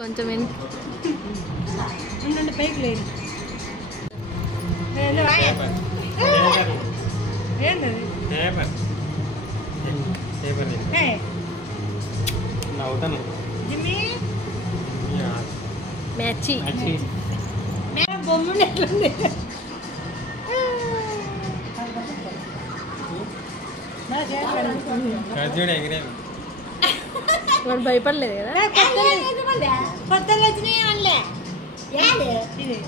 కొంచెం ఉండండి పైకి లేదు ఏంటది జిమ్మి మ్యాచి బొమ్మ ఎట్లుంది వాడు భయపడలేదు కదా కొత్తలు వచ్చినాయి వాళ్ళే ఇది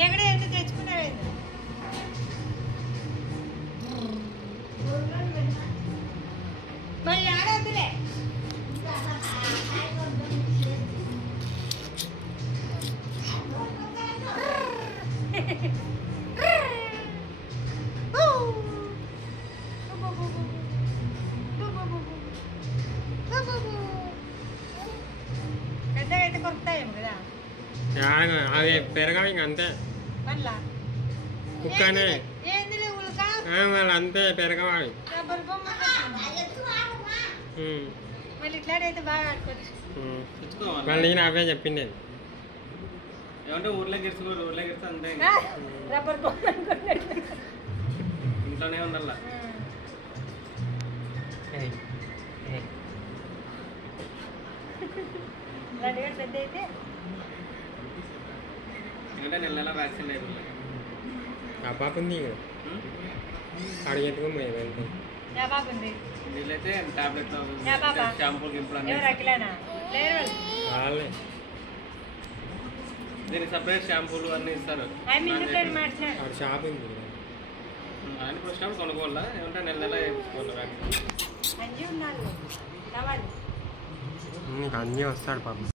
ఎక్కడ ఎందుకు తెచ్చుకున్నావు మరి ఆడొద్దులే పెద్దగా అయితే కొరుకుతాయేమో కదా అవి పెరగాలి ఇంక అంతే మళ్ళా కుక్కనే ఏందిలే ఉల్కా వాళ్ళు అంతే పెరగవాలి రబ్బర్ బొమ్మ మళ్ళీ ఇట్లాడైతే బాగా ఆడుకోవచ్చు మళ్ళీ నేను అవే చెప్పింది ఏమంటే ఊర్లోకి ఊర్లోకి అంతే రబ్బర్ బొమ్మ అనుకున్నట్టు ఇంట్లోనే ఉండాల ఇలాంటివి పెద్ద అయితే ఎందుకంటే నెల వ్యాక్సిన్ అయిపోయింది ఆ పాప ఉంది అడిగెట్టుకుని పోయేది వెళ్తే యా బాబు ఉంది వీళ్ళైతే టాబ్లెట్లు యా బాబా షాంపూ గింపులు అన్నీ ఎవరు అఖిలానా లేరు వాళ్ళే దీనికి సపరేట్ షాంపూలు అన్నీ ఇస్తారు ఐ మీన్ ఇంట్లో మార్చినాడు ఆడ షాప్ ఉంది ఆయన వచ్చినప్పుడు కొనుక్కోవాలా ఏమంటే నెల వేసుకోవాలి వ్యాక్సిన్ అంజీ ఉన్నారు కావాలి నీకు అన్నీ వస్తాడు పాప